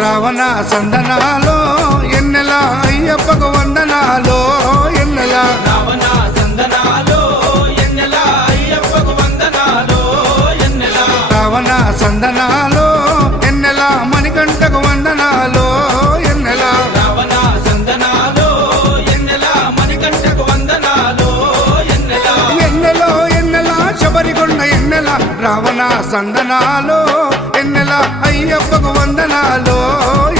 రావణ సందనాలో ఎన్నెల అయ్యప్పకు రావణ సందనాలో ఎన్నెల అయ్యప్పకు వందనాలో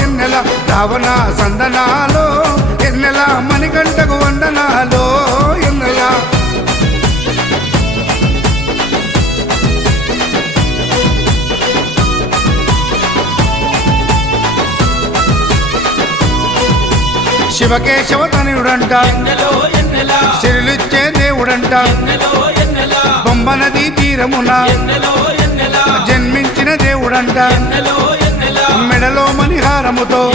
ఎన్నెల రావణ సందనాలో ఎన్నెల మణికంటకు వందనాలో ఎన్నెల శివకేశవ తనయుడంట. ఎన్నెలో చెరులిచ్చే దేవుడంట. ఎన్నెలో ఎన్నెల? బొమ్మ నదీ తీరమున జన్మించిన దేవుడంట. మెడలో మణిహారముతో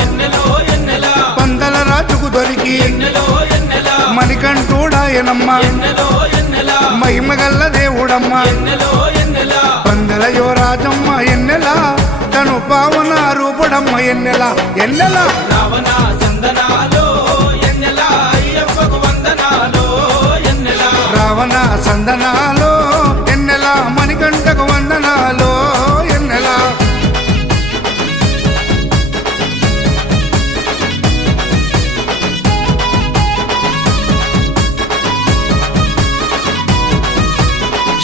పందల రాజుకు దొరికి మణికంఠుడాయనమ్మ మహిమగల్ల దేవుడమ్మ. పందల యువరాజమ్మ ఎన్నెల? తను పావన రూపుడమ్మ ఎన్నెల? ఎన్నెల? సందనాలో ఎన్నెల మణికంఠకు వందనాలో ఎన్నెల?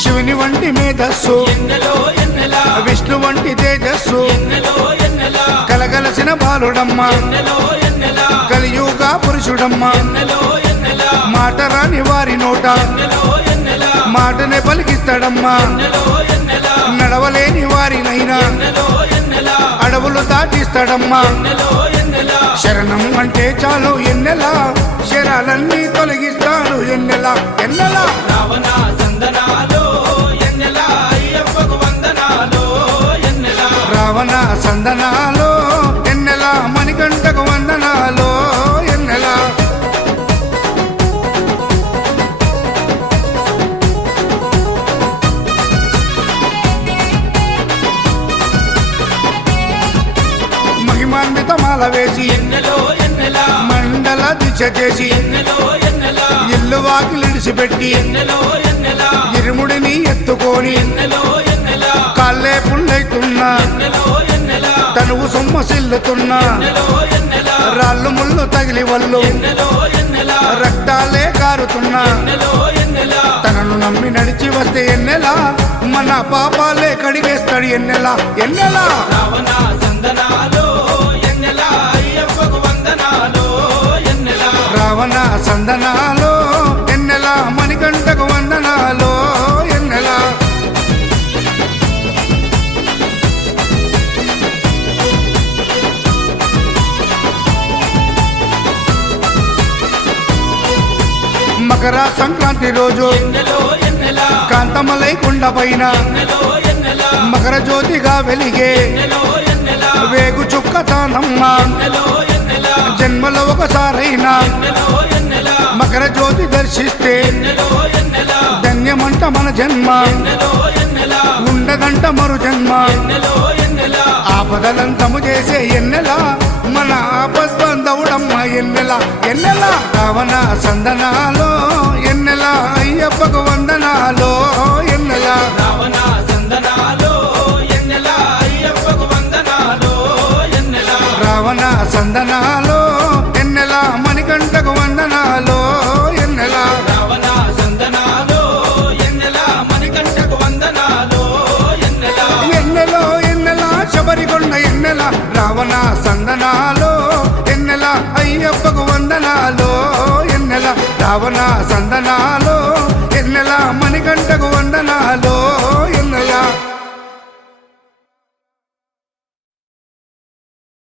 శివుని వంటి మేధస్సు విష్ణు వంటి తేజస్సు కలగలసిన బాలుడమ్మ కలియుగ పురుషుడమ్మ మాట రాని వారి నోట మాటనే పలికిస్తాడమ్మా. నడవలేని వారినైనా అడవులు దాటిస్తాడమ్మా. శరణం అంటే చాలు ఎన్నెల? శరాలన్నీ తొలగిస్తాడు ఎన్నెల? ఎన్నెలా? రావణ సందనాలో ఎన్నెల? అయ్యప్పకు వందనాలు. మహిమాన్వితమాల వేసి మండల దిశ చేసి ఇల్లు వాకిలిడిసిపెట్టి ఇరుముడిని ఎత్తుకొని కాళ్ళే పుల్లైతున్నా. తనువు సొమ్మసిల్లుతున్నా రాళ్ళు ముళ్ళు తగిలి వల్లు. రక్తాలే కారుతున్నా. తనను నమ్మి నడిచి వస్తే ఎన్నెలా? మన పాపాలే కడిగేస్తాడు ఎన్నెలా? ఎన్నెలా? సందనాలో ఎన్నెలా మణికంఠకు వందనాలో ఎన్నెలా. మకర సంక్రాంతి రోజు కాంతమలై కొండ పైన మకర జ్యోతిగా వెలిగే వేగు చుక్కతానమ్మ జన్మలో ఒకసారైనా మకర జ్యోతి దర్శిస్తే ధన్యమంట మన జన్మ. ఉండదంట మరు జన్మ. ఆపదలంతము చేసే ఎన్నెల? మన ఆపద్బంధవుడమ్మ ఎన్నెల? ఎన్నెల? రావణ సందనాలో ఎన్నెల? అయ్యప్పకు వందనాలో శబరికొండ ఎన్నెల రావణ సందనాలో ఎన్నెల అయ్యప్పకు వందనాలో ఎన్నెల రావణ సందనాలో ఎన్నెల మణికంఠకు వందనాలో